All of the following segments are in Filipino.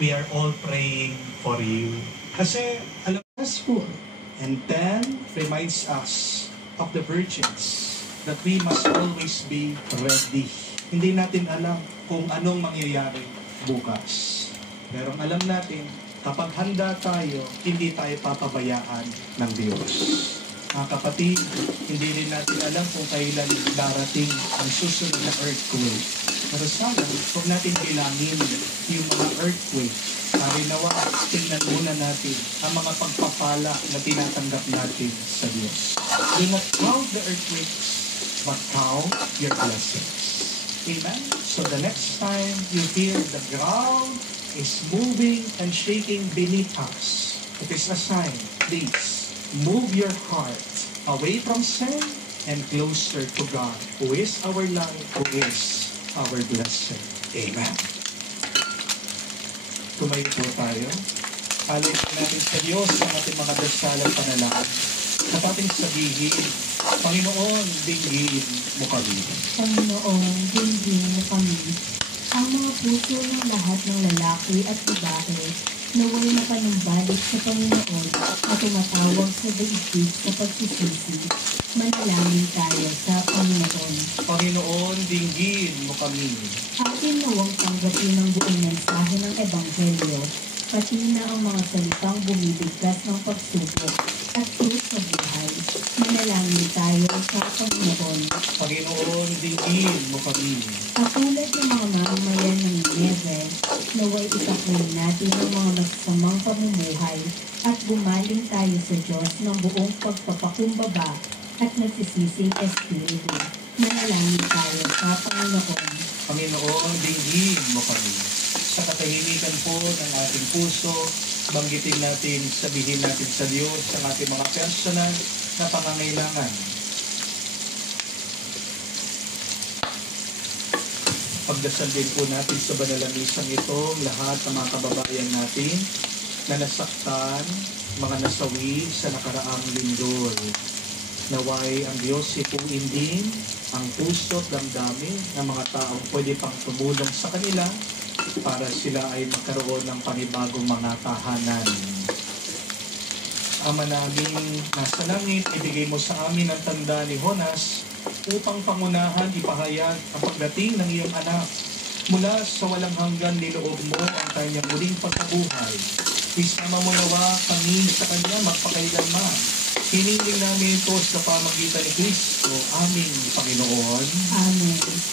we are all praying for you. Kasi, alam us po, and then reminds us of the virgins that we must always be ready. Hindi natin alam kung anong mangyayari bukas. Pero alam natin, kapag handa tayo, hindi tayo papabayaan ng Diyos. Mga kapatid, hindi rin natin alam kung kailan darating ang susunod na earthquake. Pero sana, huwag natin bilangin yung mga earthquake. Nawa, tingnan muna natin ang mga pagpapala na tinatanggap natin sa Diyos. Do not count the earthquakes, but count your blessings. Amen? So the next time you feel the ground is moving and shaking beneath us, it is a sign. Please, move your heart away from sin and closer to God, who is our life, who is our blessing. Amen. Tumayo po tayo. Alay po natin sa Diyos ang ating mga dasal at panalangin. At ating sabihin, Panginoon, dinggin mo kami. Panginoon, dinggin mo kami. Ang mga puso ng lahat ng lalaki at babae naway na panumbalik sa Panginoon at tumatawag sa daigdig sa pagsisisi. Manalangin tayo sa Panginoon. Panginoon, dinggin mo kami. Atin nawang tanggapin ang buong mensahe ng Ebanghelyo, pati na ang mga salitang bumibigkas ng pagsubok at krus sa buhay. Manalangin tayo sa Panginoon. Panginoon, dinggin mo kami. Katulad ng mga mamamayan ng Nineve, naway itakwil natin ang mga masasamang pamumuhay at bumaling tayo sa Diyos ng buong pagpapakumbaba at nagsisising espiritu. Manalangin tayo sa Panginoon. Panginoon, dinggin mo kami. Sa katahimikan po ng ating puso, banggitin natin, sabihin natin sa Diyos ang ating mga personal na pangangailangan. Pagdasal din po natin sa banal na misang ito lahat ng mga kababayan natin na nasaktan, mga nasawi sa nakaraang linggo. Naway ang Diyos ipuin din ang puso at damdamin ng mga taong pwede pang tumulong sa kanila para sila ay magkaroon ng panibagong mga tahanan. Ama namin nasa langit, ibigay mo sa amin ang tanda ni Jonas upang pangunahan ipahayag ang pagdating ng iyong anak. Mula sa walang hanggan niloob mo ang kanyang muling pagkabuhay. Isama mo nawa kami sa kanya magpakailanman. Hiniling namin ito sa pamagitan ni Kristo, aming Panginoon. Amen.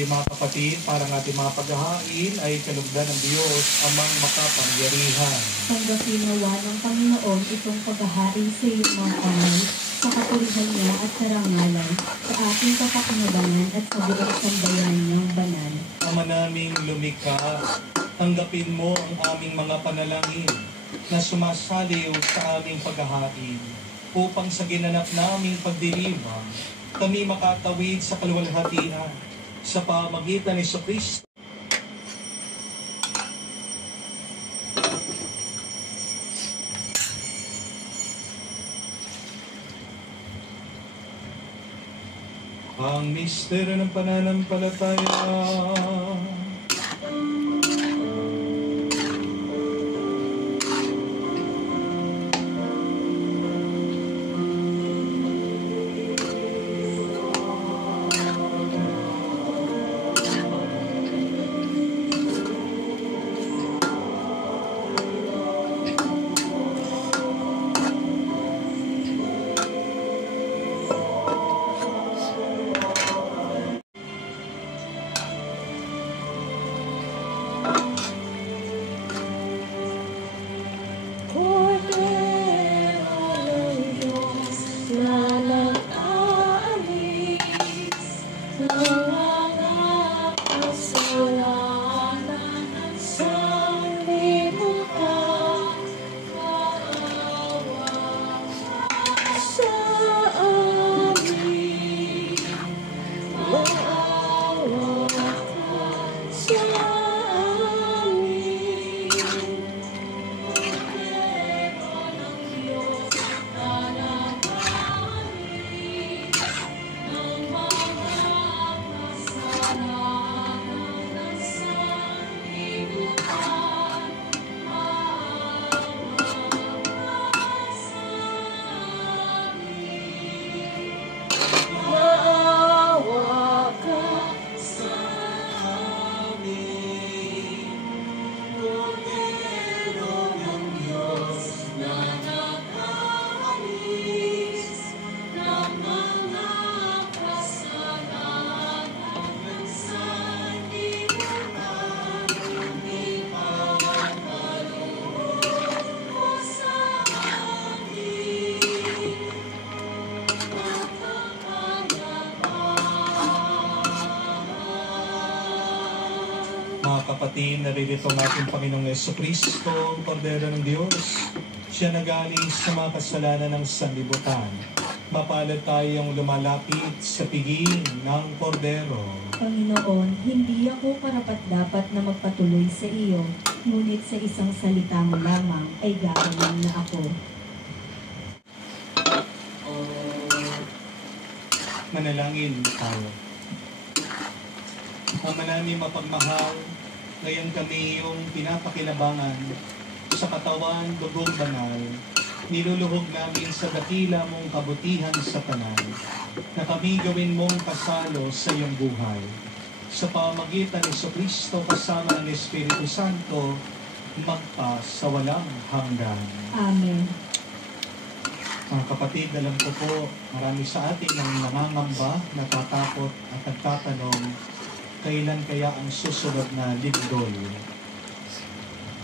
Kayo mga kapatid, parang ating mga paghahain ay kalugdan ng Diyos amang makapangyarihan. Tanggapin nawa ng Panginoon itong paghahain sa iyong mga kamay, sa kapurihan niya at karangalan, sa ating kapakinabangan at sa buong sambayan niyang banal. Ama naming lumikha, tanggapin mo ang aming mga panalangin na sumasaliw sa aming paghahain upang sa ginanap naming pagdiriwang kami makatawid sa kaluwalhatian sa pamagitan ni Jesucristo. Ang misteryo ng pananampalataya. kapatid, naririto natin Panginoong Jesucristo, Kordero ng Diyos. Siya nagaling sa mga kasalanan ng sanlibutan. Mapalad tayong lumalapit sa piging ng Kordero. Panginoon, hindi ako karapat-dapat na magpatuloy sa iyo, ngunit sa isang salita mo lamang ay gagawin na ako. Manalangin tayo. Ama namin mapagmahal, ngayon kami yung pinapakilabangan sa katawan, dugong banal. Niluluhog namin sa dakila mong kabutihan sa tanan, na kami gawin mong kasalo sa iyong buhay. Sa pamagitan ni Jesucristo kasama ng Espiritu Santo, magpa sa walang hanggan. Amen. Mga kapatid, alam ko po, marami sa atin ang nangangamba, natatakot at nagtatanong, kailan kaya ang susunod na lindol?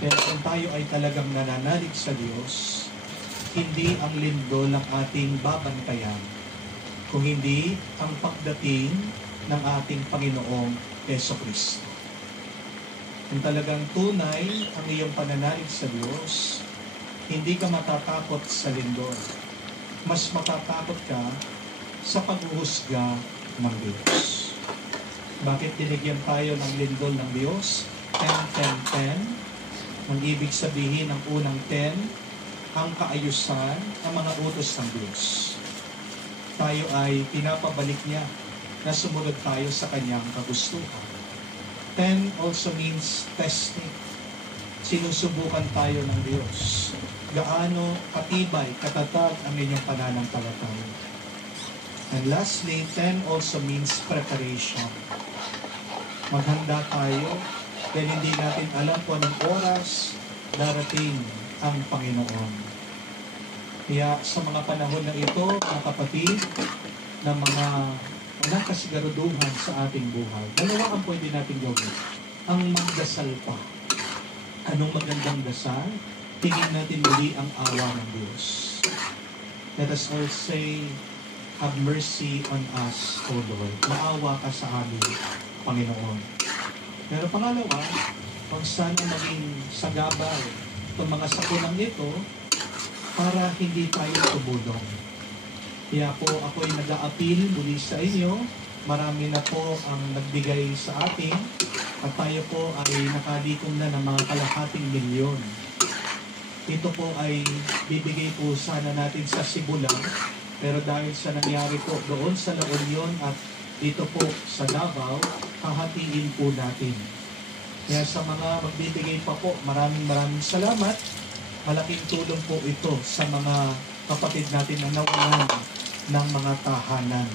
Pero kung tayo ay talagang nananalig sa Diyos, hindi ang lindol ang ating babantayan, kung hindi ang pagdating ng ating Panginoong Jesucristo. Kung talagang tunay ang iyong pananalig sa Diyos, hindi ka matatakot sa lindol. Mas matatakot ka sa paghuhusga ng Diyos. Bakit dinigyan tayo ng lindol ng Diyos? 10-10-10. Ang ibig sabihin ng unang 10, ang kaayusan ng mga utos ng Diyos. Tayo ay pinapabalik niya na sumunod tayo sa kanyang kagustuhan. 10 also means testing. Sinusubukan tayo ng Diyos. Gaano katibay, katatag ang inyong pananampalataya. And lastly, 10 also means preparation. Maghanda tayo dahil hindi natin alam kung anong oras darating ang Panginoon. Kaya sa mga panahon na ito, mga kapatid, na mga walang kasiguraduhan sa ating buhay, dalawa ang pwede natin gawin. Ang magdasal pa. Anong magandang dasal? Tingin natin muli ang awa ng Diyos. Let us all say, have mercy on us, O Lord. Maawa ka sa amin, Panginoon. Pero pangalawa, huwag sana maging sagabal itong mga sakunang ito para hindi tayo tumulong. Kaya po ako'y nag-a-appeal muli sa inyo. Marami na po ang nagbigay sa atin at tayo po ay nakalikom na ng mga kalahating milyon. Ito po ay bibigay po sana natin sa Cebu lang, pero dahil sa nangyari po doon sa La Union at dito po sa Davao, hahatiin po natin. Kaya sa mga magbibigay pa po, maraming salamat. Malaking tulong po ito sa mga kapatid natin na nawalan ng mga tahanan.